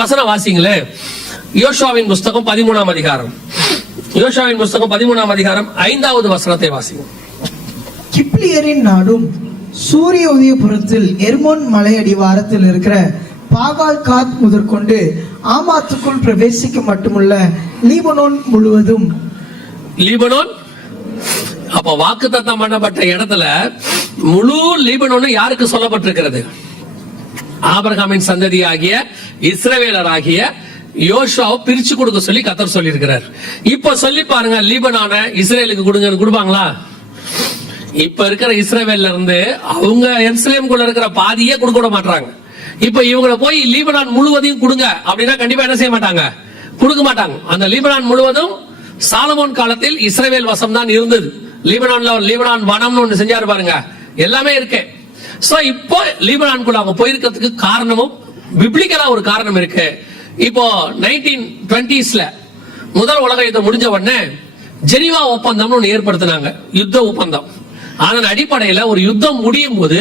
வசனம் வாசிங்களே. யோசுவாவின் புஸ்தகம் பதிமூணாம் அதிகாரம். யோசுவாவின் புஸ்தகம் பதிமூணாம் அதிகாரம் ஐந்தாவது வசனத்தை வாசிங்க கிப்ளியரின் நாடும் சூரிய உதயபுரத்தில் எர்மோன் மலை அடிவாரத்தில் இருக்கிற பாகால் காத் முதற்கொண்டு ஆமாத்துக்குள் பிரவேசிக்க மட்டுமுள்ள லீபனோன் முழுவதும் லீபனோன்? அப்ப வாக்குத்தத்தம் பண்ணப்பட்ட இடத்துல முழு லீபனோன் யாருக்கு சொல்லப்பட்டிருக்கிறது? ஆபிரகாமின் சந்ததியாகிய இஸ்ரவேலராகிய யோஷாவை யோசுவாவை பிரிச்சு கொடுக்க சொல்லி கத்தர் சொல்லியிருக்கிறார். இப்ப சொல்லி பாருங்க லீபனான இஸ்ரேலுக்கு கொடுங்கன்னு கொடுப்பாங்களா? இப்ப இருக்கிற இஸ்ரேவேல்ல இருந்து அவங்க எருசலேமுக்குள்ள இருக்கிற பாதியே கொடுக்க விட மாட்டாங்க இப்ப இவங்கள போய் லீபனான் முழுவதையும் கொடுங்க அப்படின்னா கண்டிப்பா என்ன செய்ய மாட்டாங்க? கொடுக்க மாட்டாங்க. அந்த லீபனான் முழுவதும் சாலமோன் காலத்தில் இஸ்ரேவேல் வசம் தான் இருந்தது. லீபனான்ல ஒரு லீபனான் வனம்னு ஒண்ணு செஞ்சாரு பாருங்க. எல்லாமே இருக்கு. சோ இப்போ லீபனான்குள்ள அவங்க போயிருக்கிறதுக்கு காரணமும் பிப்ளிக்கலா ஒரு காரணம் இருக்கு. இப்போ நைன்டீன் டுவெண்ட்டிஸ்ல முதல் உலக யுத்தம் முடிஞ்ச உடனே ஜெனிவா ஒப்பந்தம்னு ஒண்ணு ஏற்படுத்தினாங்க. யுத்த ஒப்பந்தம். அதன் அடிப்படையில ஒரு யுத்தம் முடியும் போது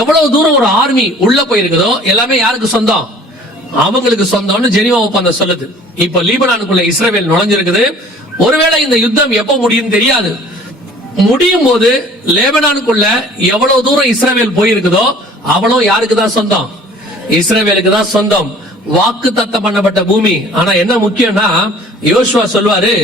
எவ்வளவு தூரம் ஒரு ஆர்மி உள்ள போயிருக்குதோ எல்லாமே யாருக்கு சொந்தம்? அவங்களுக்கு சொந்தம்னு ஜெனிவா ஒப்பந்தம் சொல்லுது. இப்போ லீபனானுக்குள்ள இஸ்ரேல் நுழைஞ்சிருக்குது. ஒருவேளை இந்த யுத்தம் எப்ப முடியும் தெரியாது. முடியும் போது லேபனானுக்குள்ள எவ்வளவு தூரம் இஸ்ரேவேல் போயிருக்குதோ அவ்வளவு யாருக்கு தான் சொந்தம்? இஸ்ரேவேலுக்கு தான் சொந்தம். வாக்கு தத்தம் பண்ணப்பட்ட பூமி. ஆனா என்ன முக்கியம்னா யோசுவா சொல்வாரு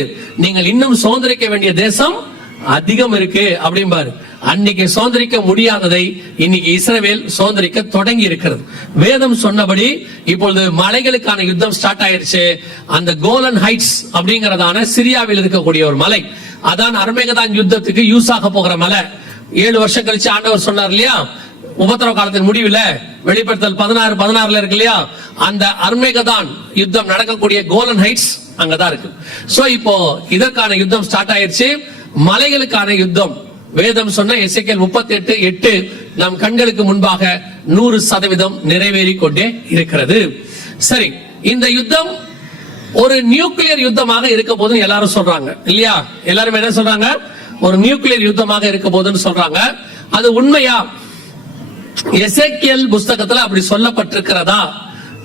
நீங்கள் இன்னும் சுதந்திரிக்க வேண்டிய தேசம் அதிகம் இருக்கு. அப்படிம்பாரு. அன்னைக்கு சுதந்திரிக்க முடியாததை இன்னைக்கு இஸ்ரவேல் சுதந்திரிக்க தொடங்கி இருக்கிறது. வேதம் சொன்னபடி இப்பொழுது மலைகளுக்கான யுத்தம் ஸ்டார்ட் ஆயிருச்சு. அந்த கோலன் ஹைட்ஸ் அப்படிங்கறதான சிரியாவில் இருக்கக்கூடிய ஒரு மலை. அதான் அர்மேகதான் யுத்தத்துக்கு யூஸ் ஆக போகிற மலை. ஏழு வருஷம் கழிச்சு ஆண்டவர் சொன்னார் இல்லையா? உபத்திரவ காலத்தின் முடிவுல வெளிப்படுத்தல் பதினாறு பதினாறுல இருக்கு இல்லையா? அந்த அர்மேகதான் யுத்தம் நடக்கக்கூடிய கோலன் ஹைட்ஸ் அங்கதான் இருக்கு. சோ இப்போ இதற்கான யுத்தம் ஸ்டார்ட் ஆயிருச்சு. மலைகளுக்கான யுத்தம். வேதம் சொன்ன இசைக்கல் முப்பத்தி எட்டு எட்டு நம் கண்களுக்கு முன்பாக நூறு சதவீதம் நிறைவேறி கொண்டே இருக்கிறது. சரி இந்த யுத்தம் ஒரு நியூக்ளியர் யுத்தமாக இருக்க போதுன்னு எல்லாரும் சொல்றாங்க. இல்லையா? எல்லாரும் என்ன சொல்றாங்க? ஒரு நியூக்ளியர் யுத்தமாக இருக்க போதுன்னு சொல்றாங்க. அது உண்மையா? எசேக்கியல் புஸ்தகத்துல அப்படி சொல்லப்பட்டிருக்கிறதா?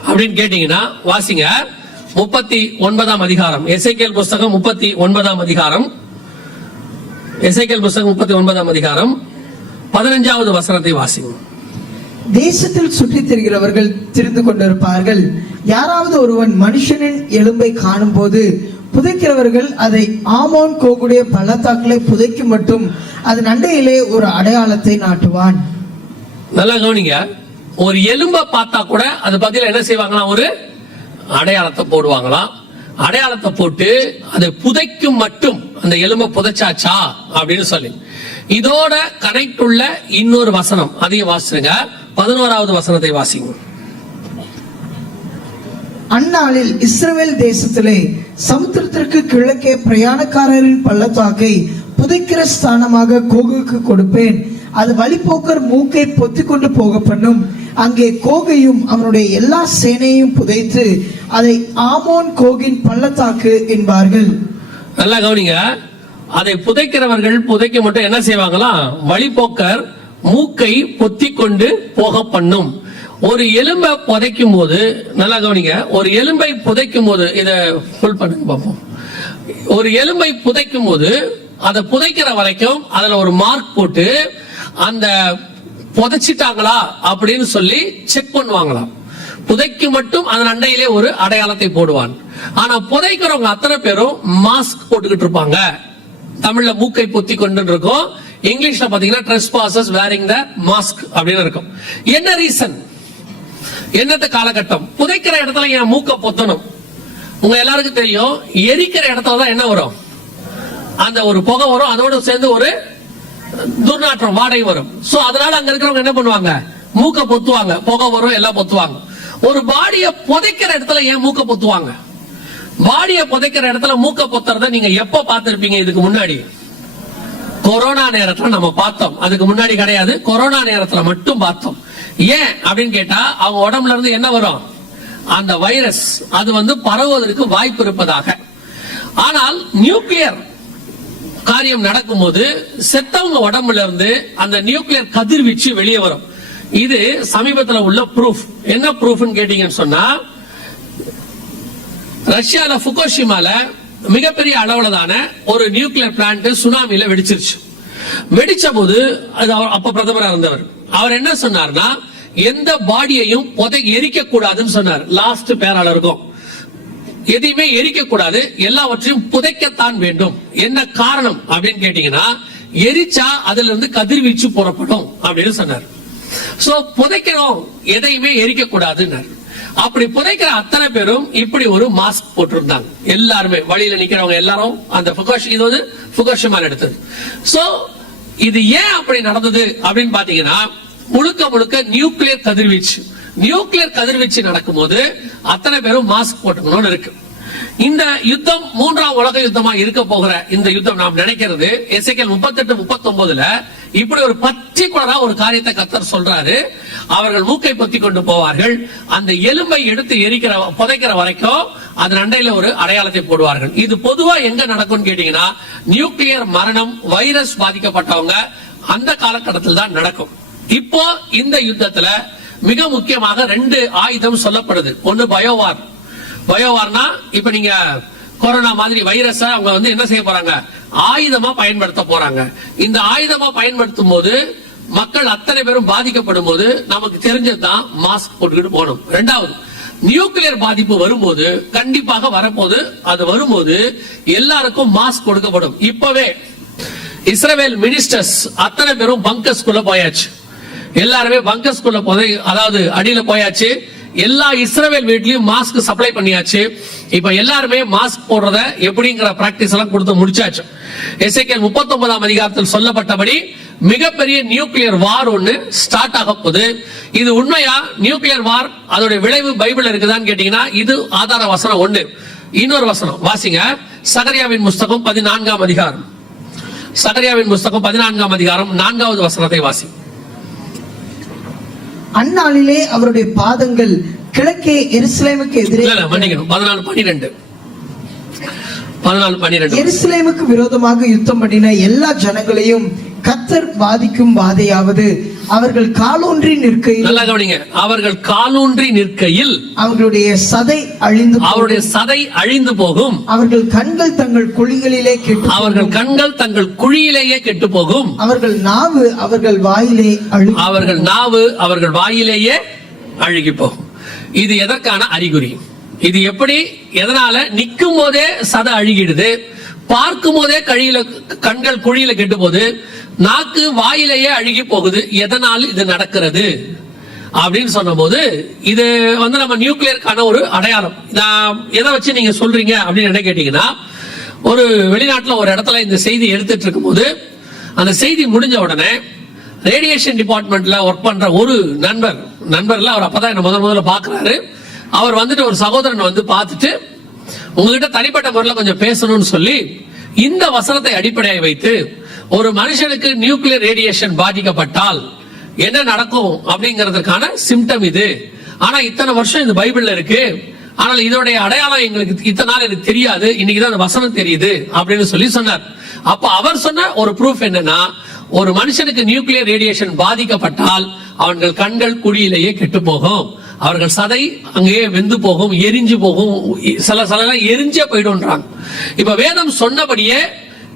அப்படின்னு கேட்டீங்கன்னா வாசிங்க. முப்பத்தி ஒன்பதாம் அதிகாரம். எசேக்கியல் புஸ்தகம் முப்பத்தி ஒன்பதாம் அதிகாரம். எசேக்கியல் புஸ்தகம் முப்பத்தி ஒன்பதாம் அதிகாரம். பதினஞ்சாவது வசனத்தை வாசிங்க. தேசத்தில் சுற்றித் திரிகிறவர்கள் திரிந்து கொண்டிருப்பார்கள். யாராவது ஒருவன் மனுஷனின் எலும்பை காணும் போது புதைக்கிறவர்கள் அதை ஆமோன் கோகுடைய பள்ளத்தாக்களை புதைக்கும் மட்டும் அதன் அண்டையிலே ஒரு அடையாளத்தை நாட்டுவான். நல்லா கவனிங்க. ஒரு எலும்பை பார்த்தா கூட அது பதில என்ன செய்வாங்களாம்? ஒரு அடையாளத்தை போடுவாங்களாம். அடையாளத்தை போட்டு அதை புதைக்கும் மட்டும் அந்த எலும்பை புதைச்சாச்சா அப்படின்னு சொல்லி. இதோட கனெக்ட் உள்ள இன்னொரு வசனம் அதையும் வாசிருங்க பதினோராவது வசனத்தை வாசிங்க. அந்நாளில் இஸ்ரவேல் தேசத்திலே சமுத்திரத்திற்கு கிழக்கே பிரயாணக்காரரின் பள்ளத்தாக்கை புதைக்கிற ஸ்தானமாக கோகுக்கு கொடுப்பேன். அது வழிபோக்கர் மூக்கை பொத்திக் கொண்டு போக பண்ணும் அங்கே கோகையும் அவனுடைய எல்லா சேனையும் புதைத்து அதை ஆமோன் கோகின் பள்ளத்தாக்கு என்பார்கள். நல்லா கவனிங்க. அதை புதைக்கிறவர்கள் புதைக்க மட்டும் என்ன செய்வாங்களாம்? வழிபோக்கர் மூக்கை பொத்தி கொண்டு போக பண்ணும் ஒரு எலும்பை புதைக்கும் போது நல்லா கவனிங்க ஒரு எலும்பை புதைக்கும் போது இதை ஃபுல் பண்ணுங்க பார்ப்போம். ஒரு எலும்பை புதைக்கும் போது அதை புதைக்கிற வரைக்கும் அதுல ஒரு மார்க் போட்டு அந்த புதைச்சிட்டாங்களா அப்படின்னு சொல்லி செக் பண்ணுவாங்களாம். புதைக்கு மட்டும் அதன் அண்டையிலே ஒரு அடையாளத்தை போடுவான். ஆனா புதைக்கிறவங்க அத்தனை பேரும் மாஸ்க் போட்டுக்கிட்டு இருப்பாங்க. தமிழ்ல மூக்கை பொத்தி கொண்டு இருக்கும். இங்கிலீஷ்ல பாத்தீங்கன்னா dress passes wearing the mask அப்படின்னு இருக்கும். என்ன ரீசன் என்னத்த காலகட்டம்? புதைக்கிற இடத்துல என் மூக்க பொத்தணும். உங்க எல்லாருக்கும் தெரியும் எரிக்கிற இடத்துல தான் என்ன வரும்? அந்த ஒரு புகை வரும் அதோட சேர்ந்து ஒரு துர்நாற்றம் வாடகை வரும். சோ அதனால அங்க இருக்கிறவங்க என்ன பண்ணுவாங்க? மூக்க பொத்துவாங்க. புகை வரும் எல்லாம் பொத்துவாங்க. ஒரு பாடிய புதைக்கிற இடத்துல ஏன் மூக்க பொத்துவாங்க. பாடிய புதைக்கிற இடத்துல மூக்க பொத்துறத நீங்க எப்ப பாத்திருப்பீங்க இதுக்கு முன்னாடி? கொரோனா நேரத்துல நம்ம பார்த்தோம். அதுக்கு முன்னாடி கிடையாது. கொரோனா நேரத்துல மட்டும் பார்த்தோம். ஏன் அப்படின்னு கேட்டா அவங்க உடம்புல இருந்து என்ன வரும்? அந்த வைரஸ். அது வந்து பரவுவதற்கு வாய்ப்பு இருப்பதாக. ஆனால் நியூக்ளியர் காரியம் நடக்கும்போது செத்தவங்க உடம்புல இருந்து அந்த நியூக்ளியர் கதிர்வீச்சு வெளியே வரும். இது சமீபத்தில் உள்ள ப்ரூஃப் என்ன ப்ரூஃப்னு கேட்டீங்கன்னு சொன்னா ரஷ்யால புகோஷிமால மிகப்பெரிய அளவுலதான ஒரு நியூக்ளியர் பிளான்ட் சுனாமில வெடிச்சிருச்சு. வெடிச்ச போது அது அப்ப பிரதமரா இருந்தவர். அவர் என்ன சொன்னார்னா எந்த பாடியையும் புதை எரிக்க கூடாதுன்னு சொன்னார். லாஸ்ட் பேரால இருக்கும் எதையுமே எரிக்க கூடாது எல்லாவற்றையும் புதைக்கத்தான் வேண்டும். என்ன காரணம் அப்படின்னு கேட்டீங்கன்னா எரிச்சா அதுல இருந்து கதிர்வீச்சு புறப்படும் அப்படின்னு சொன்னார். சோ புதைக்கணும் எதையுமே எரிக்க கூடாதுன்னு அப்படி புதைக்கிற அத்தனை பேரும் இப்படி ஒரு மாஸ்க் போட்டிருந்தாங்க. எல்லாருமே வழியில நிக்கிறவங்க எல்லாரும் அந்த புகோஷ் இது வந்து புகோஷமால் எடுத்தது. சோ இது ஏன் அப்படி நடந்தது அப்படின்னு பாத்தீங்கன்னா முழுக்க முழுக்க நியூக்ளியர் கதிர்வீச்சு. நியூக்ளியர் கதிர்வீச்சு நடக்கும்போது அத்தனை பேரும் மாஸ்க் போட்டுக்கணும்னு இருக்கு. இந்த யுத்தம் மூன்றாம் உலக யுத்தமா இருக்க போகிற இந்த யுத்தம் நாம் நினைக்கிறது. எசைக்கல் முப்பத்தி ஒன்பதுல இப்படி ஒரு பர்டிகுலரா ஒரு காரியத்தை கத்தர் சொல்றாரு. அவர்கள் மூக்கை பொத்தி கொண்டு போவார்கள். அந்த எலும்பை எடுத்து எரிக்கிற புதைக்கிற வரைக்கும் அது அண்டையில ஒரு அடையாளத்தை போடுவார்கள். இது பொதுவா எங்க நடக்கும்னு கேட்டீங்கன்னா நியூக்ளியர் மரணம் வைரஸ் பாதிக்கப்பட்டவங்க அந்த காலகட்டத்தில் தான் நடக்கும். இப்போ இந்த யுத்தத்துல மிக முக்கியமாக ரெண்டு ஆயுதம் சொல்லப்படுது. ஒன்னு பயோவார். பயோவார்னா இப்ப நீங்க கொரோனா மாதிரி வைரஸ அவங்க வந்து என்ன செய்ய போறாங்க? ஆயுதமா பயன்படுத்த போறாங்க. இந்த ஆயுதமா பயன்படுத்தும் போது மக்கள் அத்தனை பேரும் பாதிக்கப்படும் போது நமக்கு தெரிஞ்சதுதான் மாஸ்க் போட்டுக்கிட்டு போகணும். ரெண்டாவது நியூக்ளியர் பாதிப்பு வரும்போது கண்டிப்பாக வரப்போது அது வரும்போது எல்லாருக்கும் மாஸ்க் கொடுக்கப்படும். இப்பவே இஸ்ரேல் மினிஸ்டர்ஸ் அத்தனை பேரும் பங்கஸ்குள்ள போயாச்சு. எல்லாருமே பங்கஸ்குள்ள போதை அதாவது அடியில போயாச்சு. எல்லா இஸ்ரேல் வீட்லயும் மாஸ்க் சப்ளை பண்ணியாச்சு. இப்ப எல்லாருமே மாஸ்க் போடுறத எப்படிங்கிற பிராக்டிஸ் எல்லாம் கொடுத்து முடிச்சாச்சு. எஸ்ஐகேல் முப்பத்தொன்பதாம் அதிகாரத்தில் சொல்லப்பட்டபடி மிகப்பெரிய நியூக்ளியர் வார் ஒண்ணு ஸ்டார்ட் ஆக போகுது. இது உண்மையா? நியூக்ளியர் வார் அதோட விளைவு பைபிள் இருக்குதான்னு கேட்டீங்கன்னா இது ஆதார வசனம் ஒண்ணு. இன்னொரு வசனம் வாசிங்க. சகரியாவின் புஸ்தகம் பதினான்காம் அதிகாரம். சகரியாவின் புஸ்தகம் பதினான்காம் அதிகாரம் நான்காவது வசனத்தை வாசிங்க அந்நாளிலே அவருடைய பாதங்கள் கிழக்கே எருசலேமுக்கு எதிரே பதினாலு பன்னிரெண்டு பதினாலு பன்னிரெண்டு எருசலேமுக்கு விரோதமாக யுத்தம் பண்ணின எல்லா ஜனங்களையும் கத்தர் பாதிக்கும் வாதையாவது அவர்கள் காலூன்றி நிற்கையில் நல்லா கவனிங்க. அவர்கள் காலூன்றி நிற்கையில் அவர்களுடைய சதை அழிந்து. அவருடைய சதை அழிந்து போகும். அவர்கள் கண்கள் தங்கள் குழிகளிலே கெட்டு அவர்கள் கண்கள் தங்கள் குழியிலேயே கெட்டு போகும். அவர்கள் நாவு அவர்கள் வாயிலே அழு அவர்கள் நாவு அவர்கள் வாயிலேயே அழுகி போகும். இது எதற்கான அறிகுறி? இது எப்படி? எதனால? நிக்கும் போதே சதை அழுகிடுது. பார்க்கும் போதே கழியில கண்கள் குழியில கெட்டு போது நாக்கு வாயிலேயே அழுகி போகுது. எதனால் இது நடக்கிறது? அப்படின்னு சொன்னபோது இது வந்து நம்ம நியூக்ளியருக்கான ஒரு அடையாளம். நான் எதை வச்சு நீங்க சொல்றீங்க அப்படின்னு என்ன கேட்டீங்கன்னா ஒரு வெளிநாட்டுல ஒரு இடத்துல இந்த செய்தி எடுத்துட்டு இருக்கும்போது அந்த செய்தி முடிஞ்ச உடனே ரேடியேஷன் டிபார்ட்மெண்ட்ல ஒர்க் பண்ற ஒரு நண்பர் நண்பர்ல அவர் அப்பதான் என்ன முதல் முதல்ல பாக்குறாரு அவர் வந்துட்டு ஒரு சகோதரன் வந்து பார்த்துட்டு உங்ககிட்ட தனிப்பட்ட முறையில் கொஞ்சம் பேசணும்னு சொல்லி இந்த வசனத்தை அடிப்படையை வைத்து ஒரு மனுஷனுக்கு நியூக்ளியர் ரேடியேஷன் பாதிக்கப்பட்டால் என்ன நடக்கும் அப்படிங்கிறதுக்கான சிம்டம் இது. ஆனா இத்தனை வருஷம் இது பைபிள்ல இருக்கு. ஆனால் இதோடைய அடையாளம் எங்களுக்கு இத்தனை நாள் எனக்கு தெரியாது. இன்னைக்கு தான் அந்த வசனம் தெரியுது அப்படின்னு சொல்லி சொன்னார். அப்ப அவர் சொன்ன ஒரு ப்ரூஃப் என்னன்னா ஒரு மனுஷனுக்கு நியூக்ளியர் ரேடியேஷன் பாதிக்கப்பட்டால் அவன்கள் கண்கள் குடியிலேயே கெட்டு போகும். அவர்கள் சதை அங்கேயே வெந்து போகும் எரிஞ்சு போகும் சில சில எரிஞ்சே போயிடும்ன்றாங்க. இப்ப வேதம் சொன்னபடியே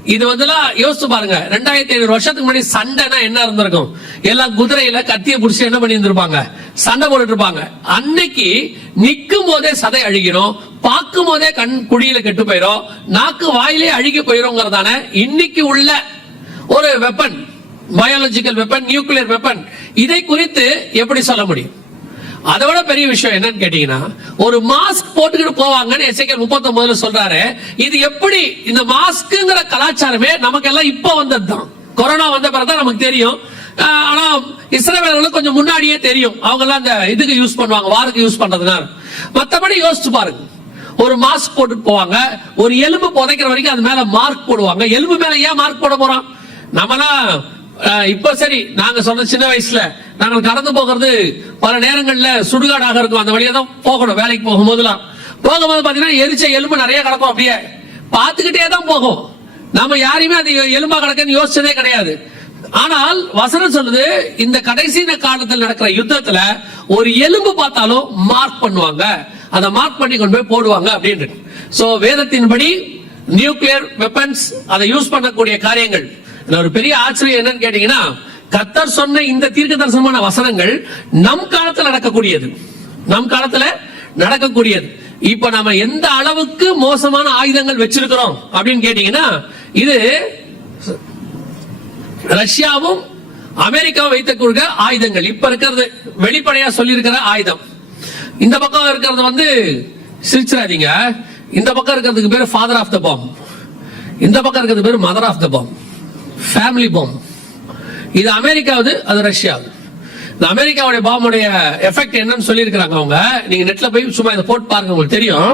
இது வந்துலாம் யோசிச்சு பாருங்க. ரெண்டாயிரத்தி ஐநூறு வருஷத்துக்கு முன்னாடி சண்டைனா என்ன இருந்திருக்கும்? எல்லாம் குதிரையில கத்திய புடிச்சு என்ன பண்ணி இருந்திருப்பாங்க சண்டை போட்டுட்டு இருப்பாங்க. அன்னைக்கு நிக்கும் போதே சதை அழுகிடும் பார்க்கும் போதே கண் குடியில கெட்டு போயிரும் நாக்கு வாயிலே அழுகி போயிருங்கிறதான இன்னைக்கு உள்ள ஒரு weapon biological weapon nuclear weapon இதை குறித்து எப்படி சொல்ல முடியும்? அதை விட பெரிய விஷயம் என்னன்னு கேட்டீங்கன்னா ஒரு மாஸ்க் போட்டுக்கிட்டு போவாங்கன்னு எஸ்ஐகல் முப்பத்தொன்பதுல சொல்றாரு. இது எப்படி இந்த மாஸ்க்குங்கிற கலாச்சாரமே நமக்கு எல்லாம் இப்ப வந்ததுதான். கொரோனா வந்த பிறகுதான் நமக்கு தெரியும். ஆஹ் ஆனா இஸ்ரேலர்களுக்கு கொஞ்சம் முன்னாடியே தெரியும். அவங்க எல்லாம் அந்த இதுக்கு யூஸ் பண்ணுவாங்க வாருக்கு யூஸ் பண்றதுனால. மத்தபடி யோசிச்சு பாருங்க. ஒரு மாஸ்க் போட்டுட்டு போவாங்க. ஒரு எலும்பு புதைக்கிற வரைக்கும் அது மேல மார்க் போடுவாங்க. எலும்பு மேல ஏன் மார்க் போட போறோம் நம்மலாம் இப்ப சரி நாங்க சொன்ன சின்ன வயசுல நாங்கள் கடந்து போகிறது பல நேரங்கள்ல சுடுகாடாக இருக்கும். அந்த வழியா தான் போகணும். வேலைக்கு போகும்போதுலாம் போகும்போது பாத்தீங்கன்னா எரிச்ச எலும்பு நிறைய கிடக்கும் அப்படியே. பார்த்துக்கிட்டே தான் போகும். நம்ம யாரையுமே அது எலும்பா கிடக்குன்னு யோசிச்சதே கிடையாது. ஆனால் வசனம் சொல்லுது இந்த கடைசி காலத்தில் நடக்கிற யுத்தத்துல ஒரு எலும்பு பார்த்தாலும் மார்க் பண்ணுவாங்க. அதை மார்க் பண்ணி கொண்டு போய் போடுவாங்க அப்படின்னு சோ வேதத்தின்படி நியூக்ளியர் வெப்பன்ஸ் அதை யூஸ் பண்ணக்கூடிய காரியங்கள். ஒரு பெரிய ஆச்சரியம் என்னன்னு கேட்டீங்கன்னா கத்தர் சொன்ன இந்த தீர்க்க தரிசனமான வசனங்கள் நம் காலத்துல நடக்கக்கூடியது. நம் காலத்துல நடக்கக்கூடியது. இப்ப நம்ம எந்த அளவுக்கு மோசமான ஆயுதங்கள் வச்சிருக்கிறோம் அப்படின்னு கேட்டீங்கன்னா இது ரஷ்யாவும் அமெரிக்காவும் வைத்துக்கொள்கிற ஆயுதங்கள். இப்ப இருக்கிறது வெளிப்படையா சொல்லியிருக்கிற ஆயுதம். இந்த பக்கம் இருக்கிறது வந்து சிரிச்சிடாதீங்க. இந்த பக்கம் இருக்கிறதுக்கு பேர் ஃபாதர் ஆஃப் த பாம் இந்த பக்கம் இருக்கிறது பேர் mother of the bomb family bomb இது அமெரிக்காவது அது ரஷ்யாவது. இந்த அமெரிக்காவுடைய பாம்புடைய எஃபெக்ட் என்னன்னு சொல்லியிருக்கிறாங்க அவங்க. நீங்க நெட்ல போய் சும்மா இதை போட்டு பாருங்க உங்களுக்கு தெரியும்.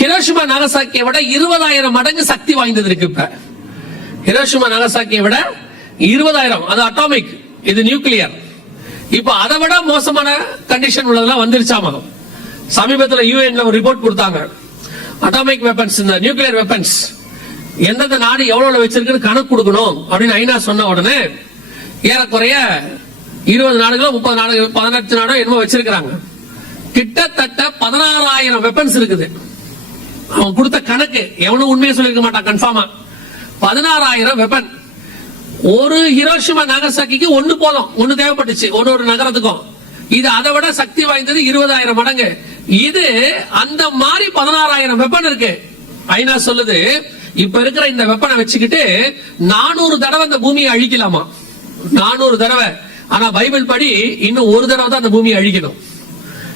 ஹிரோஷிமா நாகசாக்கியை விட இருபதாயிரம் மடங்கு சக்தி வாய்ந்தது இருக்கு இப்ப. ஹிரோஷிமா நாகசாக்கியை விட இருபதாயிரம் அது அட்டாமிக் இது நியூக்ளியர் இப்போ அதை விட மோசமான கண்டிஷன் உள்ளதெல்லாம் வந்துருச்சாமா சமீபத்தில் யூஎன்ல ஒரு ரிப்போர்ட் கொடுத்தாங்க. அட்டாமிக் வெப்பன்ஸ் இந்த நியூக்ளியர் வெப்பன்ஸ் எந்தெந்த நாடு எவ்வளவு வச்சிருக்குன்னு கணக்கு கொடுக்கணும் அப்படின்னு ஐநா சொன்ன உடனே ஏறக்குறைய இருபது நாடுகளோ முப்பது நாடு பதினெட்டு நாடோ என்னமோ வச்சிருக்கிறாங்க. கிட்டத்தட்ட பதினாறாயிரம் வெப்பன்ஸ் இருக்குது. அவன் கொடுத்த கணக்கு எவனும் உண்மையை சொல்லிருக்க மாட்டான் கன்ஃபார்மா பதினாறாயிரம் வெப்பன் ஒரு ஹிரோஷிமா நாகசாக்கிக்கு ஒண்ணு போதும் ஒண்ணு தேவைப்பட்டுச்சு ஒரு ஒரு நகரத்துக்கும். இது அதை விட சக்தி வாய்ந்தது இருபதாயிரம் மடங்கு. இது அந்த மாதிரி பதினாறாயிரம் வெப்பன் இருக்கு. ஐநா சொல்லுது இப்ப இருக்கிற இந்த வெப்பனை வச்சுக்கிட்டு நானூறு தடவை இந்த பூமியை அழிக்கலாமா? நானூறு தடவை. ஆனா பைபிள் படி இன்னும் ஒரு தடவை தான் அந்த பூமியை அழிக்கணும்.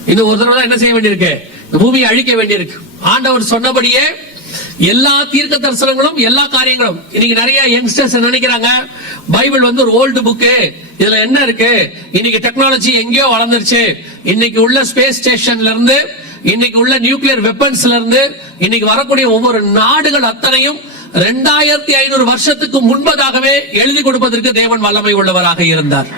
இன்னும் ஒரு தடவை தான் என்ன செய்ய வேண்டியிருக்கு? இந்த பூமியை அழிக்க வேண்டியிருக்கு. ஆண்டவர் சொன்னபடியே எல்லா தீர்க்க தரிசனங்களும் எல்லா காரியங்களும். இன்னைக்கு நிறைய யங்ஸ்டர்ஸ் நினைக்கிறாங்க? பைபிள் வந்து ஒரு ஓல்டு புக்கு இதுல என்ன இருக்கு? இன்னைக்கு டெக்னாலஜி எங்கேயோ வளர்ந்துருச்சு. இன்னைக்கு உள்ள ஸ்பேஸ் ஸ்டேஷன்ல இருந்து இன்னைக்கு உள்ள நியூக்ளியர் வெப்பன்ஸ்ல இருந்து இன்னைக்கு வரக்கூடிய ஒவ்வொரு நாடுகள் அத்தனையும் ரெண்டாயிரத்தி ஐநூறு வருஷத்துக்கு முன்பதாகவே எழுதி கொடுப்பதற்கு தேவன் வல்லமை உள்ளவராக இருந்தார்.